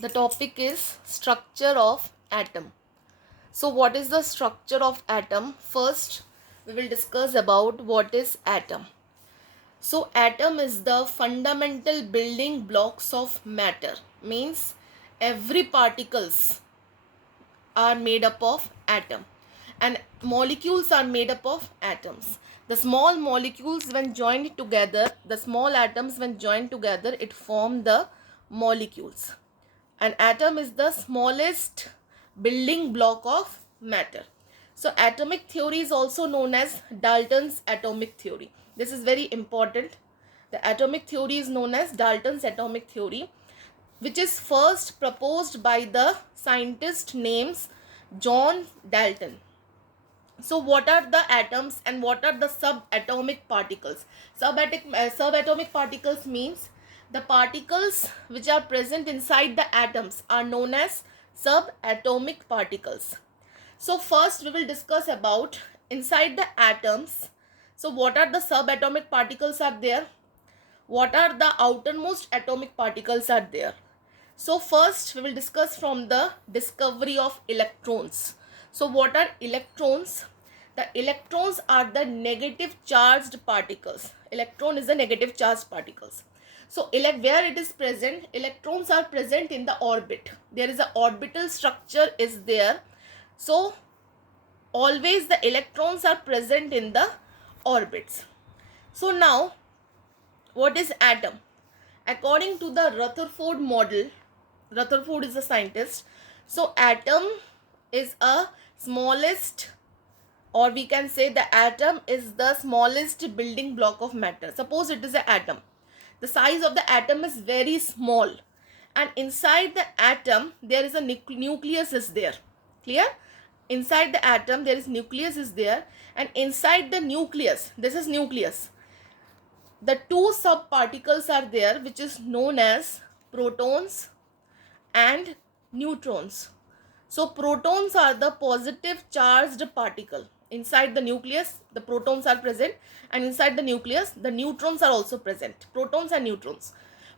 The topic is structure of atom. So what is the structure of atom? First, we will discuss about what is atom. So atom is the fundamental building blocks of matter. Means every particles are made up of atom and molecules are made up of atoms. The small molecules when joined together, the small atoms when joined together, it form the molecules. An atom is the smallest building block of matter. So atomic theory is also known as Dalton's atomic theory. This is very important. The atomic theory is known as Dalton's atomic theory, which is first proposed by the scientist names John Dalton. So what are the atoms and what are the subatomic particles? Subatomic particles means the particles which are present inside the atoms are known as subatomic particles. So first we will discuss about inside the atoms. So what are the subatomic particles are there? What are the outermost atomic particles are there? So first we will discuss from the discovery of electrons. So what are electrons? The electrons are the negative charged particles. Electron is a negative charged particles. So where it is present, electrons are present in the orbit. There is a orbital structure is there. So always the electrons are present in the orbits. So now what is atom? According to the Rutherford model, Rutherford is a scientist. So atom is a smallest, or we can say the atom is the smallest building block of matter. Suppose it is an atom. The size of the atom is very small, and inside the atom there is a nucleus is there. Clear? Inside the atom there is nucleus is there, and inside the nucleus, this is nucleus, the two subparticles are there, which is known as protons and neutrons. So protons are the positive charged particle. Inside the nucleus, the protons are present, and inside the nucleus, the neutrons are also present. Protons and neutrons.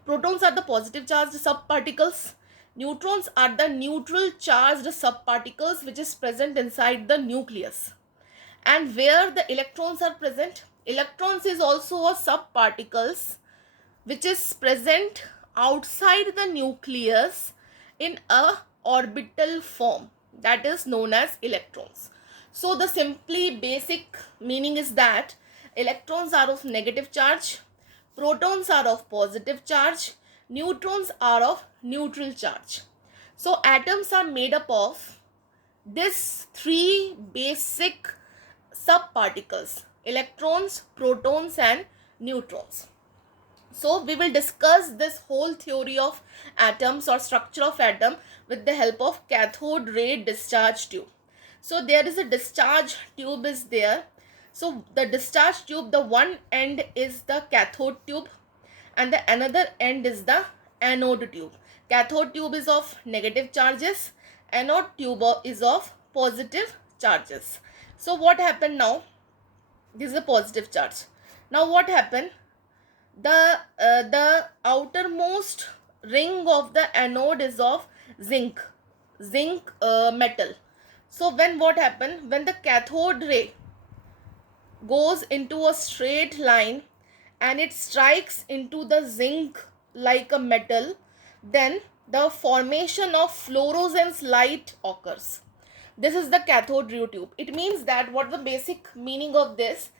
Protons are the positive charged subparticles. Neutrons are the neutral charged subparticles which is present inside the nucleus. And where the electrons are present, electrons is also a subparticles which is present outside the nucleus in a orbital form, that is known as electrons. So the simply basic meaning is that electrons are of negative charge, protons are of positive charge, neutrons are of neutral charge. So atoms are made up of these three basic subparticles: electrons, protons and neutrons. So we will discuss this whole theory of atoms or structure of atom with the help of cathode ray discharge tube. So there is a discharge tube is there. So the discharge tube, the one end is the cathode tube and the another end is the anode tube. Cathode tube is of negative charges, anode tube is of positive charges. So what happened now? This is a positive charge. Now what happened? The outermost ring of the anode is of zinc metal. So when what happened, when the cathode ray goes into a straight line and it strikes into the zinc like a metal, then the formation of fluorescence light occurs. This is the cathode ray tube. It means that what the basic meaning of this,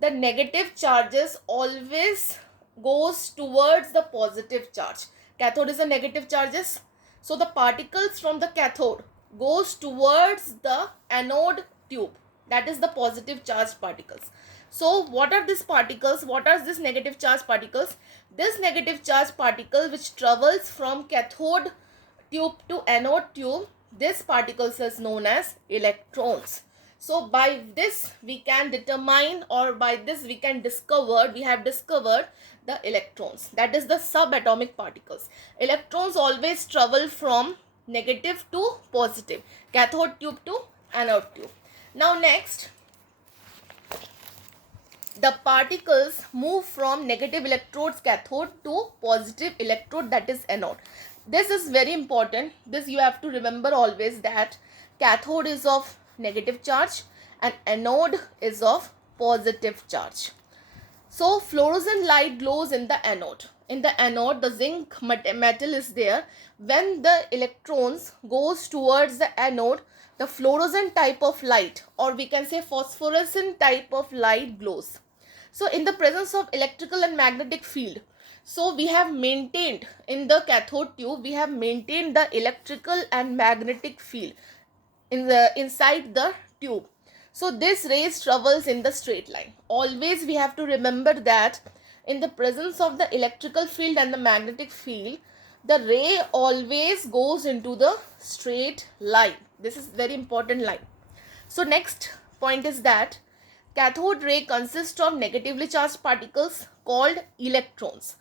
the negative charges always goes towards the positive charge. Cathode is a negative charges. So the particles from the cathode goes towards the anode tube. That is the positive charged particles. So what are these particles? What are these negative charged particles? This negative charged particle which travels from cathode tube to anode tube, this particles is known as electrons. So by this we can determine, or by this we can discover, we have discovered the electrons. That is the subatomic particles. Electrons always travel from negative to positive, cathode tube to anode tube. Now next, the particles move from negative electrodes cathode to positive electrode, that is anode. This is very important. This you have to remember always, that cathode is of negative charge and anode is of positive charge. So fluorescent light glows in the anode. In the anode, the zinc metal is there. When the electrons goes towards the anode, the fluorescent type of light, or we can say phosphorescent type of light, glows. So in the presence of electrical and magnetic field, so we have maintained in the cathode tube, we have maintained the electrical and magnetic field inside the tube. So this rays travels in the straight line. Always we have to remember that in the presence of the electrical field and the magnetic field, the ray always goes into the straight line. This is very important line. So next point is that cathode ray consists of negatively charged particles called electrons.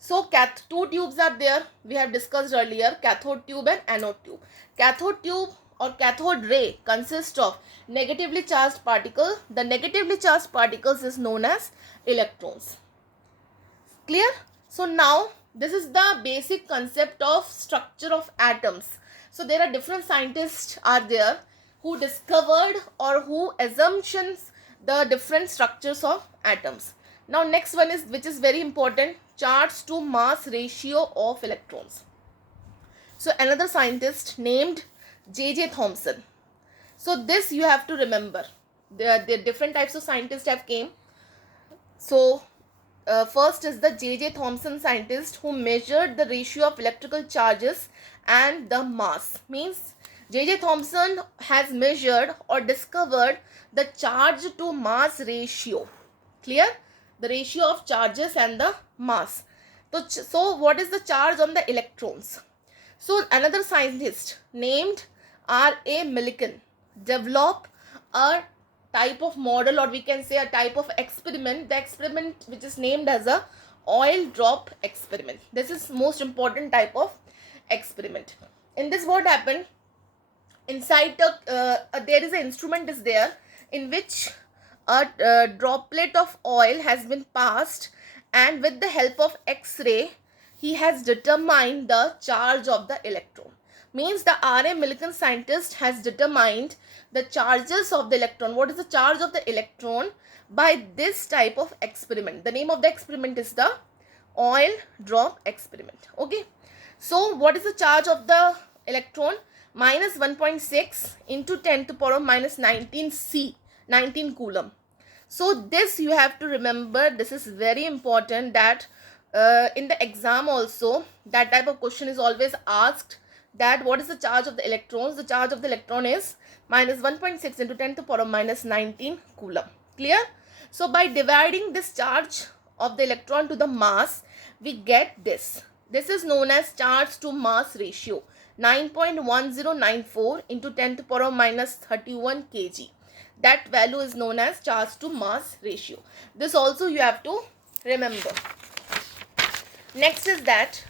So two tubes are there. We have discussed earlier, cathode tube and anode tube. Cathode tube or cathode ray consists of negatively charged particle. The negatively charged particles is known as electrons. Clear? So now this is the basic concept of structure of atoms. So there are different scientists are there who discovered or who assumptions the different structures of atoms. Now next one is, which is very important, charge to mass ratio of electrons. So another scientist named J.J. Thomson. So this you have to remember. The different types of scientists have came. So first is the J.J. Thomson scientist who measured the ratio of electrical charges and the mass. Means J.J. Thomson has measured or discovered the charge to mass ratio. Clear? The ratio of charges and the mass. So what is the charge on the electrons? So another scientist named R.A. Millikan developed a type of model, or we can say a type of experiment. The experiment which is named as a oil drop experiment. This is most important type of experiment. In this, what happened? Inside there is an instrument is there in which a droplet of oil has been passed, and with the help of X-ray he has determined the charge of the electron. Means the R.A. Millikan scientist has determined the charges of the electron. What is the charge of the electron by this type of experiment? The name of the experiment is the oil drop experiment. Okay. So what is the charge of the electron? Minus 1.6 into 10 to the power of minus 19 C, 19 coulomb. So this you have to remember. This is very important, that in the exam also that type of question is always asked, that what is the charge of the electrons? The charge of the electron is minus 1.6 into 10 to the power of minus 19 coulomb. Clear? So by dividing this charge of the electron to the mass, we get this. This is known as charge to mass ratio, 9.1094 into 10 to the power of minus 31 kg. That value is known as charge to mass ratio. This also you have to remember. Next is that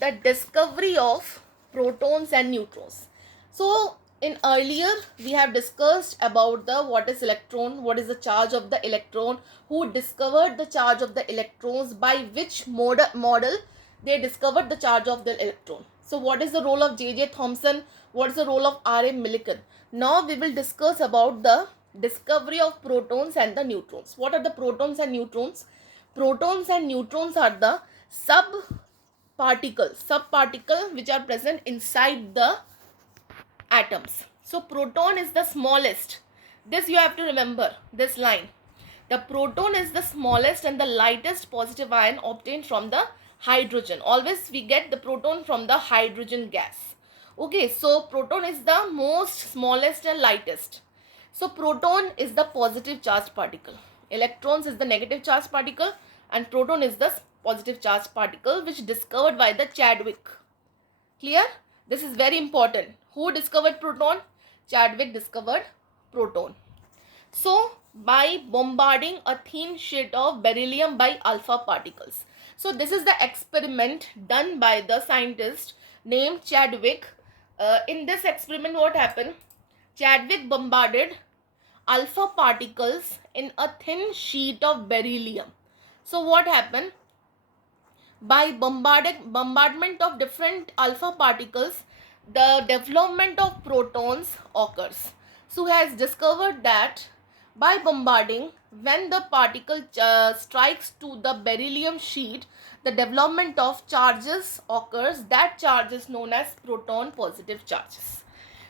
the discovery of protons and neutrons. So in earlier we have discussed about the what is electron, what is the charge of the electron, who discovered the charge of the electrons, by which model they discovered the charge of the electron. So what is the role of J.J. Thomson? What is the role of R.A. Millikan? Now we will discuss about the discovery of protons and the neutrons. What are the protons and neutrons? Protons and neutrons are the subparticle which are present inside the atoms. So proton is the smallest. This you have to remember, this line. The proton is the smallest and the lightest positive ion obtained from the hydrogen. Always we get the proton from the hydrogen gas. Okay, so proton is the most smallest and lightest. So proton is the positive charged particle. Electrons is the negative charged particle, and proton is the positive charged particle, which discovered by the Chadwick. Clear? This is very important. Who discovered proton? Chadwick discovered proton. So by bombarding a thin sheet of beryllium by alpha particles. So this is the experiment done by the scientist named Chadwick. In this experiment, what happened? Chadwick bombarded alpha particles in a thin sheet of beryllium. So what happened? By bombardment of different alpha particles, the development of protons occurs. So he has discovered that by bombarding, when the particle strikes to the beryllium sheet, the development of charges occurs. That charge is known as proton positive charges.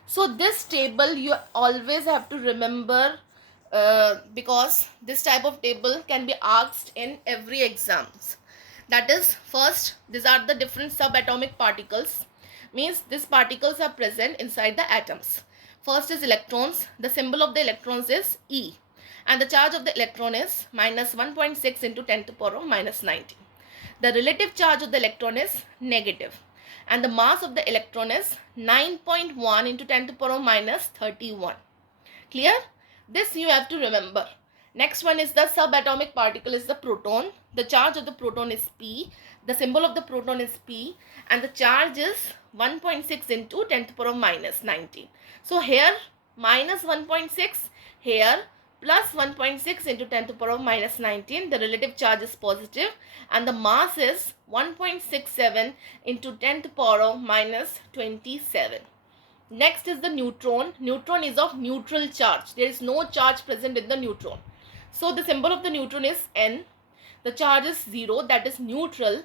So this table you always have to remember, because this type of table can be asked in every exams. That is, first, these are the different subatomic particles, means these particles are present inside the atoms. First is electrons. The symbol of the electrons is E, and the charge of the electron is minus 1.6 into 10 to the power of minus 19. The relative charge of the electron is negative, and the mass of the electron is 9.1 into 10 to the power of minus 31. Clear? This you have to remember. Next one is the subatomic particle is the proton. The charge of the proton is P. The symbol of the proton is P, and the charge is 1.6 into 10 to the power of minus 19. So here minus 1.6, here plus 1.6 into 10 to the power of minus 19. The relative charge is positive, and the mass is 1.67 into 10 to the power of minus 27. Next is the neutron. Neutron is of neutral charge. There is no charge present in the neutron. So the symbol of the neutron is N. The charge is 0, that is neutral.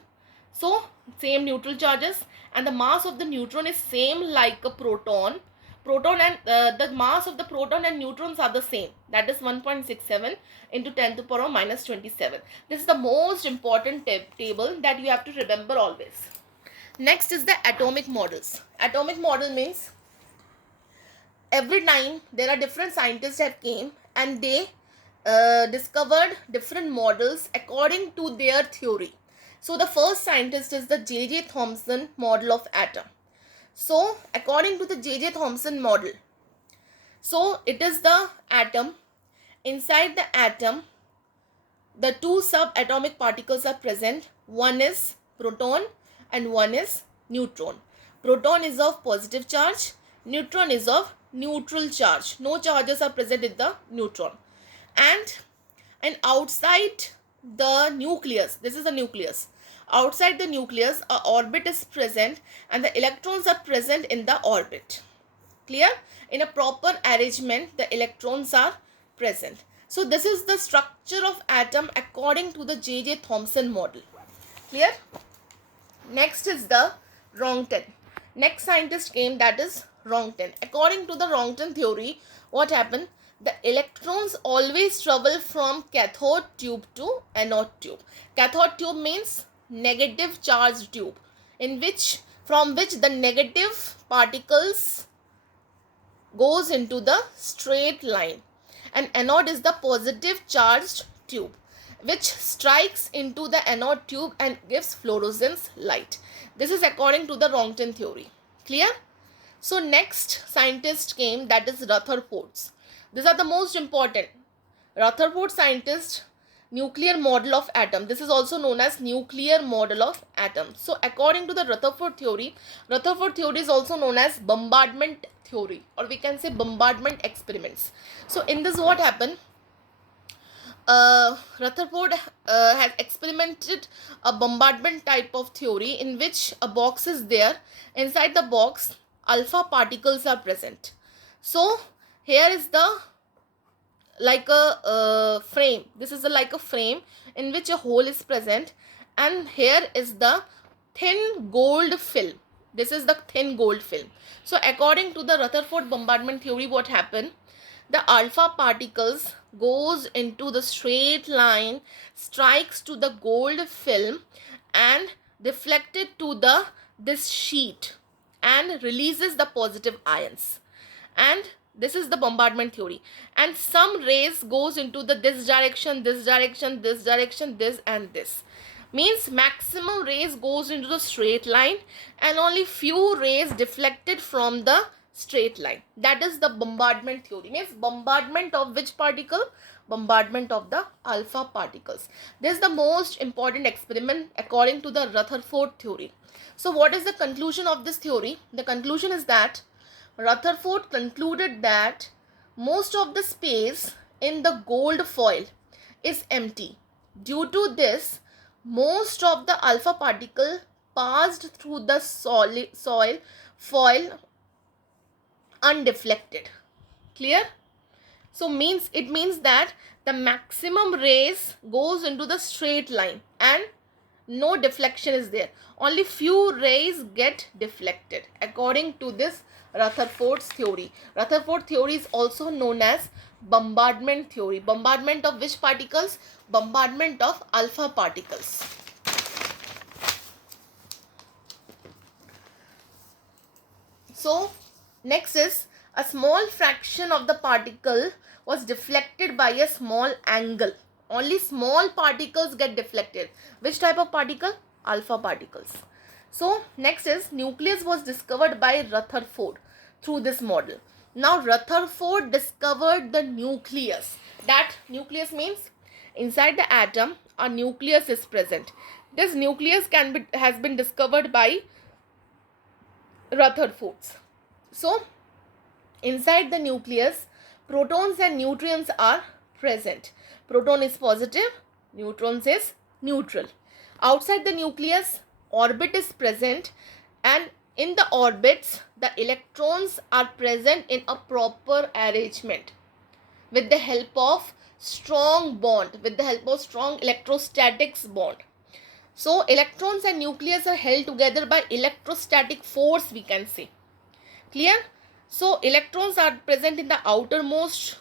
So same neutral charges, and the mass of the neutron is same like a proton. Proton and the mass of the proton and neutrons are the same. That is 1.67 into 10 to the power of minus 27. This is the most important table that you have to remember always. Next is the atomic models. Atomic model means every time there are different scientists that came and they discovered different models according to their theory. So the first scientist is the J.J. Thomson model of atom. So according to the J.J. Thomson model, so it is the atom. Inside the atom, the two subatomic particles are present. One is proton and one is neutron. Proton is of positive charge, neutron is of neutral charge. No charges are present in the neutron. And outside the nucleus, this is the nucleus. Outside the nucleus, a orbit is present and the electrons are present in the orbit. Clear? In a proper arrangement, the electrons are present. So this is the structure of atom according to the J.J. Thomson model. Clear? Next is the Roentgen. Next scientist came, that is Roentgen. According to the Roentgen theory, what happened? The electrons always travel from cathode tube to anode tube. Cathode tube means negative charged tube, from which the negative particles goes into the straight line, and anode is the positive charged tube which strikes into the anode tube and gives fluorescence light. This is according to the Roentgen theory. Clear? So next scientist came, that is Rutherford. These are the most important. Rutherford scientist, nuclear model of atom. This is also known as nuclear model of atom. So according to the Rutherford theory is also known as bombardment theory, or we can say bombardment experiments. So in this, what happened? Rutherford has experimented a bombardment type of theory in which a box is there. Inside the box, alpha particles are present. So here is the like a frame. This is like a frame in which a hole is present, and here is the thin gold film. This is the thin gold film. So according to the Rutherford bombardment theory, what happened? The alpha particles goes into the straight line, strikes to the gold film and deflected to this sheet and releases the positive ions. And this is the bombardment theory. And some rays goes into this direction, this direction, this direction, this and this. Means maximum rays goes into the straight line and only few rays deflected from the straight line. That is the bombardment theory. Means bombardment of which particle? Bombardment of the alpha particles. This is the most important experiment according to the Rutherford theory. So what is the conclusion of this theory? The conclusion is that Rutherford concluded that most of the space in the gold foil is empty. Due to this, most of the alpha particle passed through the soil foil undeflected. Clear? So it means that the maximum rays goes into the straight line and no deflection is there. Only few rays get deflected according to this Rutherford's theory. Rutherford theory is also known as bombardment theory. Bombardment of which particles? Bombardment of alpha particles. So next is a small fraction of the particle was deflected by a small angle. Only small particles get deflected. Which type of particle? Alpha particles. So next is nucleus was discovered by Rutherford through this model. Now Rutherford discovered the nucleus. That nucleus means inside the atom a nucleus is present. This nucleus has been discovered by Rutherford. So inside the nucleus, protons and neutrons are present. Proton is positive, neutrons is neutral. Outside the nucleus, orbit is present, and in the orbits, the electrons are present in a proper arrangement with the help of strong bond, with the help of strong electrostatics bond. So electrons and nucleus are held together by electrostatic force, we can say. Clear? So electrons are present in the outermost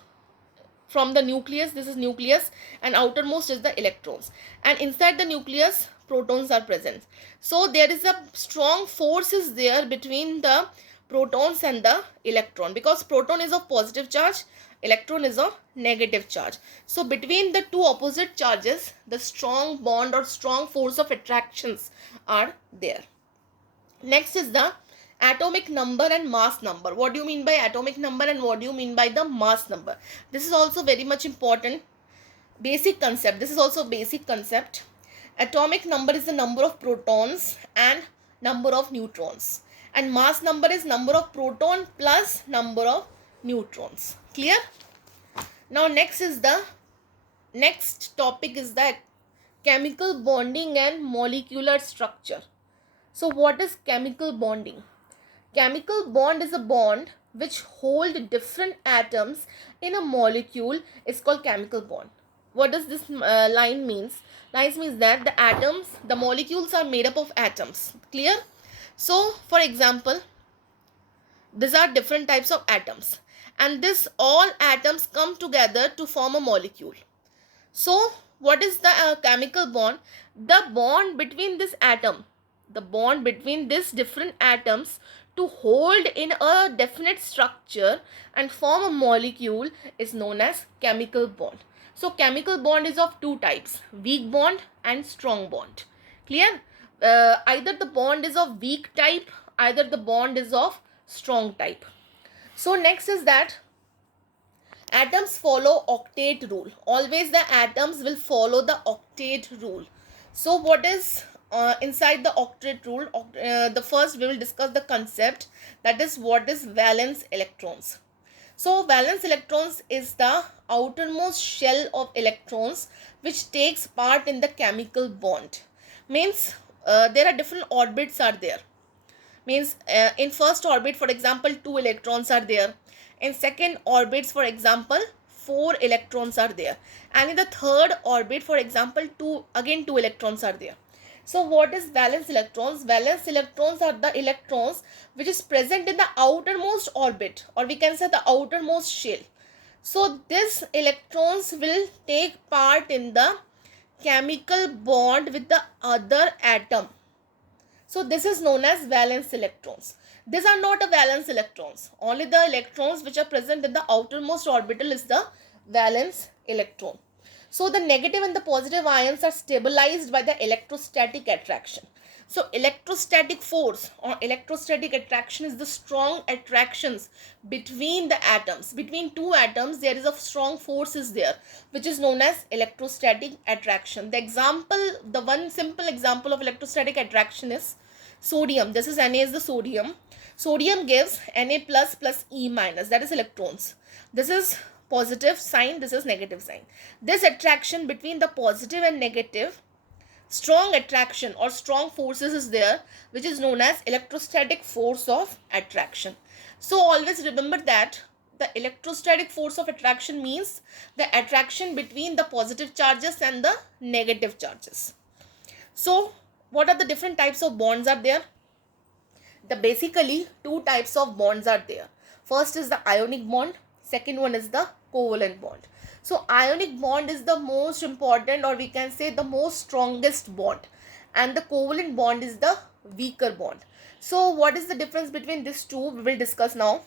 from the nucleus. This is nucleus, and outermost is the electrons, and inside the nucleus protons are present. So there is a strong force is there between the protons and the electron, because proton is of positive charge, electron is of negative charge. So between the two opposite charges, the strong bond or strong force of attractions are there. Next is the atomic number and mass number. What do you mean by atomic number and what do you mean by the mass number? This is also very much important basic concept. This is also basic concept. Atomic number is the number of protons and number of neutrons, and mass number is number of proton plus number of neutrons. Clear? Now next topic is the chemical bonding and molecular structure. So what is chemical bonding? Chemical bond is a bond which hold different atoms in a molecule is called chemical bond. What does this line means? Line means that the molecules are made up of atoms. Clear? So for example, these are different types of atoms, and this all atoms come together to form a molecule. So what is the chemical bond? The bond between this atom, the bond between these different atoms to hold in a definite structure and form a molecule is known as chemical bond. So chemical bond is of two types, weak bond and strong bond. Clear? Either the bond is of weak type, either the bond is of strong type. So next is that atoms follow octet rule. Always the atoms will follow the octet rule. So what is inside the octet rule? The first we will discuss the concept, that is what is valence electrons. So valence electrons is the outermost shell of electrons which takes part in the chemical bond. Means there are different orbits are there. Means in first orbit, for example, 2 electrons are there. In second orbits, for example, 4 electrons are there, and in the third orbit, for example, 2 electrons are there. So what is valence electrons? Valence electrons are the electrons which is present in the outermost orbit, or we can say the outermost shell. So these electrons will take part in the chemical bond with the other atom. So this is known as valence electrons. These are not a valence electrons. Only the electrons which are present in the outermost orbital is the valence electron. So the negative and the positive ions are stabilized by the electrostatic attraction. So electrostatic force or electrostatic attraction is the strong attractions between the atoms. Between two atoms there is a strong force is there, which is known as electrostatic attraction. The one simple example of electrostatic attraction is sodium. This is Na is the sodium. Sodium gives Na plus plus E minus, that is electrons. This is positive sign, this is negative sign. This attraction between the positive and negative strong attraction or strong forces is there, which is known as electrostatic force of attraction. So always remember that the electrostatic force of attraction means the attraction between the positive charges and the negative charges. So what are the different types of bonds are there? The basically two types of bonds are there. First is the ionic bond, second one is the covalent bond. So ionic bond is the most important, or we can say the most strongest bond, and the covalent bond is the weaker bond. So what is the difference between these two, we will discuss now.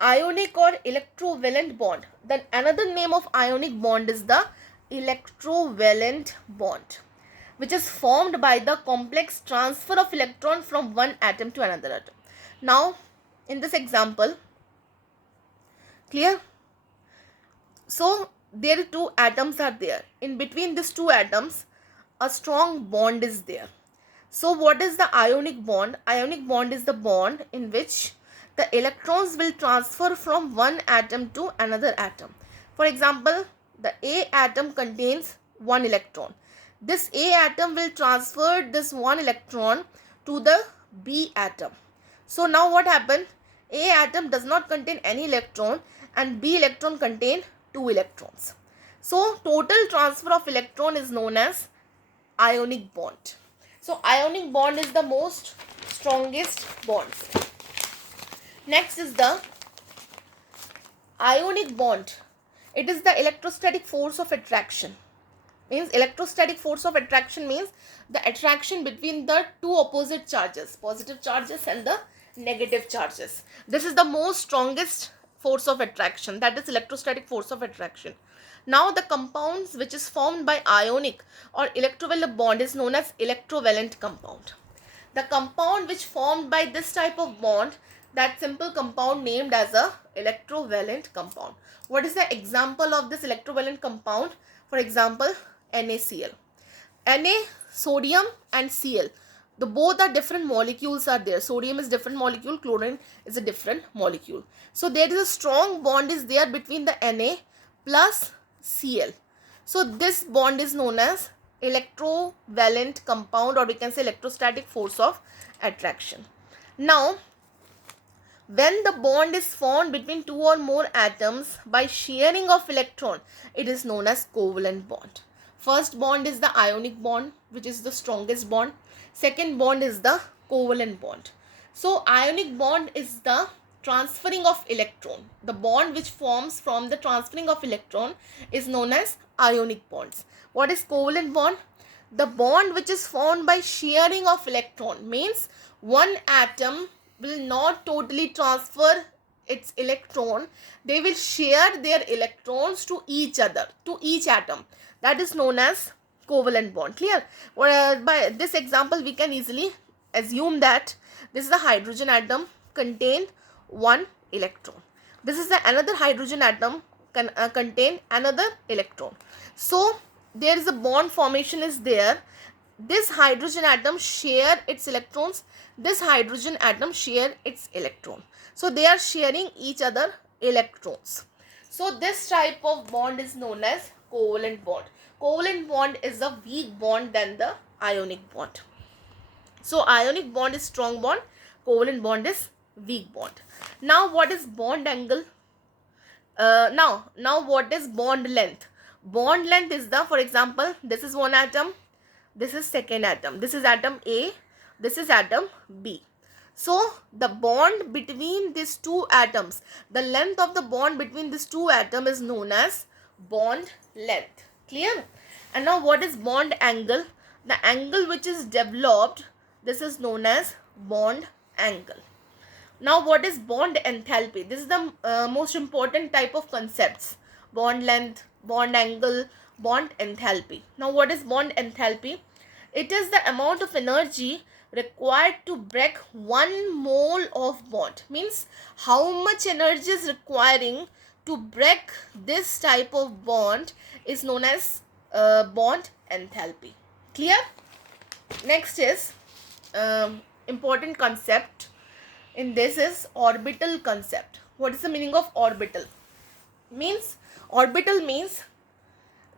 Ionic or electrovalent bond, then another name of ionic bond is the electrovalent bond, which is formed by the complex transfer of electron from one atom to another atom. Now in this example, clear? So there two atoms are there. In between these two atoms, a strong bond is there. So what is the ionic bond? Ionic bond is the bond in which the electrons will transfer from one atom to another atom. For example, the A atom contains one electron. This A atom will transfer this one electron to the B atom. So now what happened? A atom does not contain any electron and B electron contain two electrons. So total transfer of electron is known as ionic bond. So ionic bond is the most strongest bond. Next is the ionic bond. It is the electrostatic force of attraction. Means electrostatic force of attraction means the attraction between the two opposite charges, positive charges and the negative charges. This is the most strongest force of attraction, that is electrostatic force of attraction. Now the compounds which is formed by ionic or electrovalent bond is known as electrovalent compound. The compound which formed by this type of bond, that simple compound named as a electrovalent compound. What is the example of this electrovalent compound? For example, NaCl. Na, sodium and Cl. The both are different molecules are there. Sodium is different molecule, chlorine is a different molecule. So there is a strong bond is there between the Na plus Cl. So this bond is known as electrovalent compound, or we can say electrostatic force of attraction. Now when the bond is formed between two or more atoms by sharing of electron, it is known as covalent bond. First bond is the ionic bond, which is the strongest bond. Second bond is the covalent bond. So ionic bond is the transferring of electron. The bond which forms from the transferring of electron is known as ionic bonds. What is covalent bond? The bond which is formed by sharing of electron, means one atom will not totally transfer its electron, they will share their electrons to each other, to each atom. That is known as covalent bond. Clear? By this example we can easily assume that this is the hydrogen atom contain one electron. This is the another hydrogen atom contain another electron. So there is a bond formation is there. This hydrogen atom share its electrons, this hydrogen atom share its electron. So they are sharing each other electrons. So this type of bond is known as covalent bond. Covalent bond is a weak bond than the ionic bond. So ionic bond is strong bond, covalent bond is weak bond. Now what is bond angle? Now what is bond length? Bond length is the, for example, this is one atom, this is second atom, this is atom A, this is atom B. So the bond between these two atoms, the length of the bond between these two atoms is known as bond length. Clear? And now what is bond angle? The angle which is developed, this is known as bond angle. Now what is bond enthalpy? This is the most important type of concepts. Bond length, bond angle, bond enthalpy. Now what is bond enthalpy? It is the amount of energy required to break 1 mole of bond. Means how much energy is requiring to break this type of bond is known as bond enthalpy. Clear? Next is important concept in this is orbital concept. What is the meaning of orbital? Means orbital means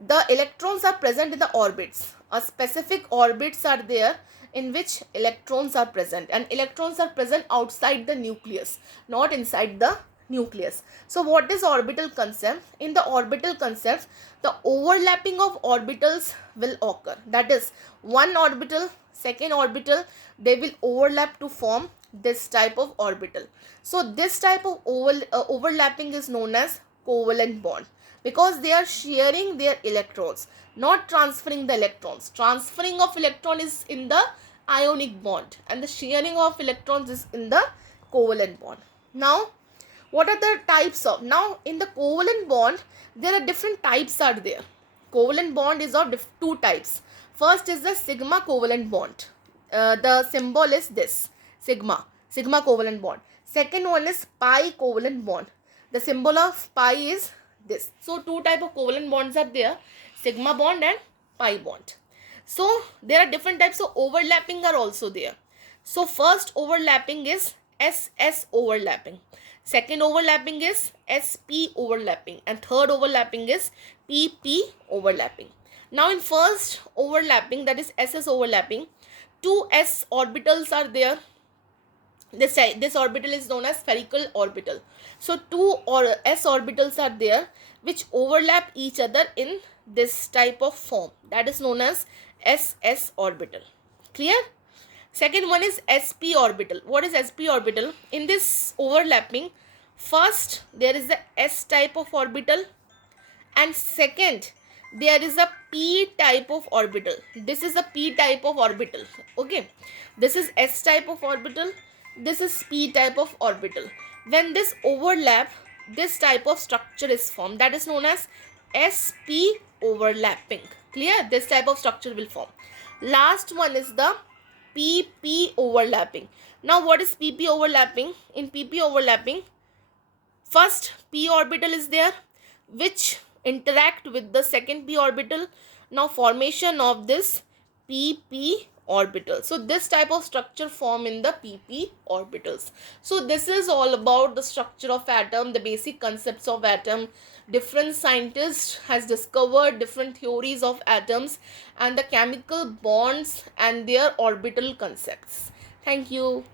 the electrons are present in the orbits. a specific orbits are there in which electrons are present, and electrons are present outside the nucleus, not inside the nucleus. So what is orbital concept? In the orbital concept, the overlapping of orbitals will occur. That is, one orbital, second orbital, they will overlap to form this type of orbital. So this type of overlapping is known as covalent bond, because they are sharing their electrons, not transferring the electrons. Transferring of electron is in the ionic bond, and the sharing of electrons is in the covalent bond. Now what are the types of? Now in the covalent bond, there are different types are there. Covalent bond is of two types. First is the sigma covalent bond. The symbol is this, sigma covalent bond. Second one is pi covalent bond. The symbol of pi is this. So two type of covalent bonds are there, sigma bond and pi bond. So there are different types of overlapping are also there. So first overlapping is SS overlapping. Second overlapping is SP overlapping, and third overlapping is PP overlapping. Now in first overlapping, that is SS overlapping, two S orbitals are there. This orbital is known as spherical orbital. So two S orbitals are there which overlap each other in this type of form, that is known as SS orbital. Clear? Second one is SP orbital. What is SP orbital? In this overlapping, first there is the S type of orbital, and second there is a P type of orbital. This is a P type of orbital. Okay, this is S type of orbital, this is P type of orbital. When this overlap, this type of structure is formed, that is known as SP overlapping. Clear? This type of structure will form. Last one is the PP overlapping. Now what is PP overlapping? In PP overlapping, first P orbital is there which interact with the second P orbital. Now formation of this PP orbital. So this type of structure form in the PP orbitals. So this is all about the structure of atom, the basic concepts of atom. Different scientists has discovered different theories of atoms and the chemical bonds and their orbital concepts. Thank you.